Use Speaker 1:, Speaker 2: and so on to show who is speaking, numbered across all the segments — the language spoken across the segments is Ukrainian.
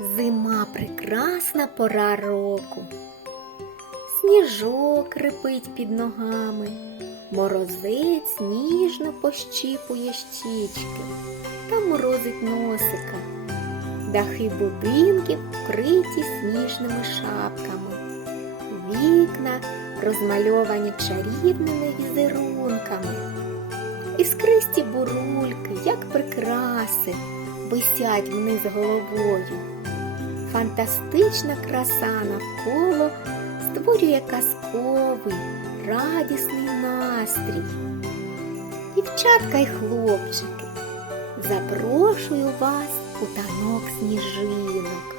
Speaker 1: Зима прекрасна пора року. Сніжок рипить під ногами, морозець ніжно пощіпує щічки та морозить носика. Дахи будинків вкриті сніжними шапками, вікна розмальовані чарівними візерунками. Іскристі бурульки, як прикраси, висять вниз головою. Фантастична краса навколо створює казковий, радісний настрій. Дівчатка й хлопчики, запрошую вас у танок сніжинок.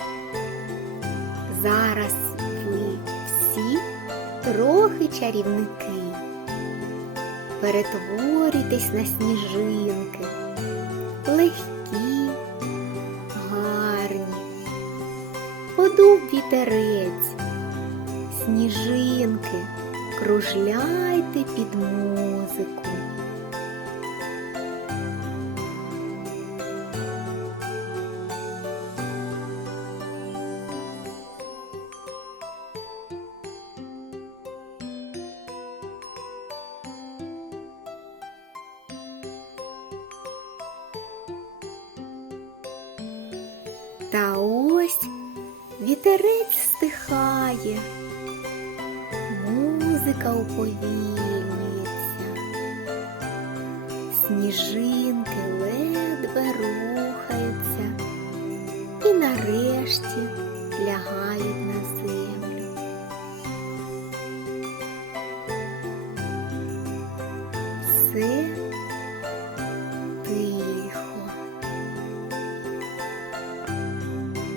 Speaker 1: Зараз ви всі трохи чарівники. Перетворюйтесь на сніжинки, легкі, Подув вітерець, сніжинки, кружляйте під музику. Та ось вітерець стихає, музика уповільнюється, сніжинки ледве рухаються і нарешті лягають на землю. Все